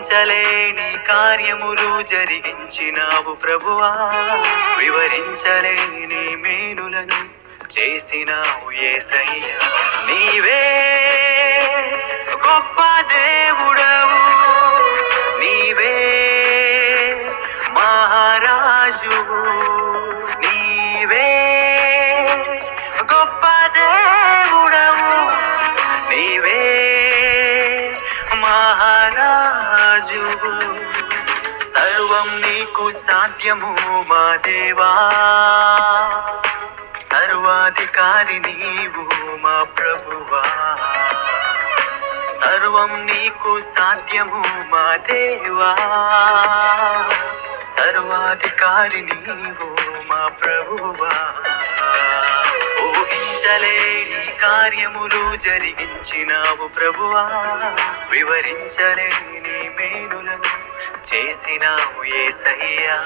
ఊహించలేని కార్యములు జరిగించినావు ప్రభువా, వివరించలేని మేలులను చేసినావు యేసయ్యా. నీవే గొప్ప దేవుడవు, నీవే మహారాజువు, నీవే గొప్ప దేవుడవు, నీవే మహారాజువు. సర్వం నీకు సాధ్యము మా దేవా, సర్వాధికారి నీవు మా ప్రభువా. సర్వం నీకు సాధ్యము మా దేవా, సర్వాధికారి నీవు మా ప్రభువా. ఊహించలేని కార్యములు జరిగించినావు ప్రభువా, వివరించలేని మేలులను చేసినావు యేసయ్యా.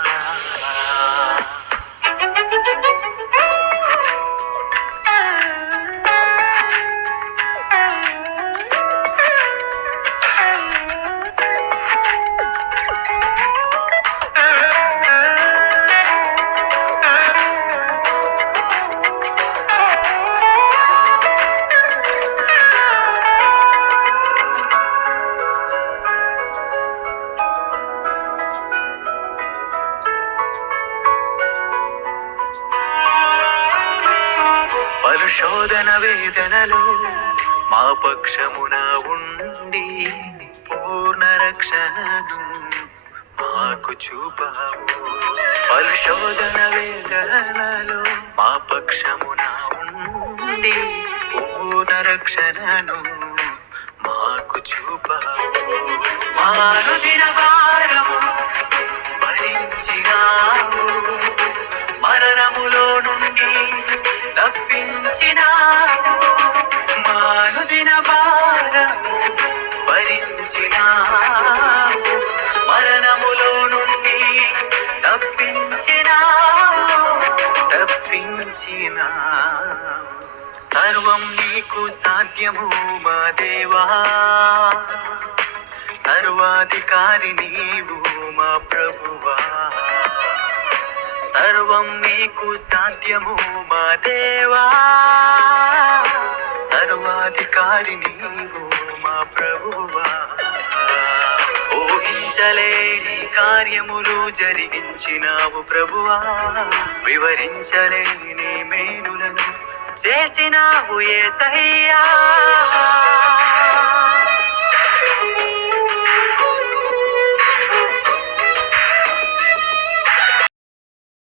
పరిశోధన వేదనలో మా పక్షమున ఉండి పూర్ణ రక్షణను మాకు చూపావు. పరిశోధన వేదనలో మా పక్షమున ఉండి పూర్ణ రక్షణను మాకు చూపావు. మానుదిన భారము భరించినావు, మరణములో నుండి తప్పించినావు. మానుదిన భారము భరించినావు, మరణములో నుండి తప్పించినావు. సర్వం నీకు సాధ్యము మా దేవా, సర్వాధికారి నీవు మా ప్రభువా. సర్వం నీకు సాధ్యము మా దేవా, సర్వాధికారి నీవు మా ప్రభువా. ఊహించలేని కార్యములు జరిగించినావు ప్రభువా, వివరించలేని మేలులను చేసినావు యేసయ్యా.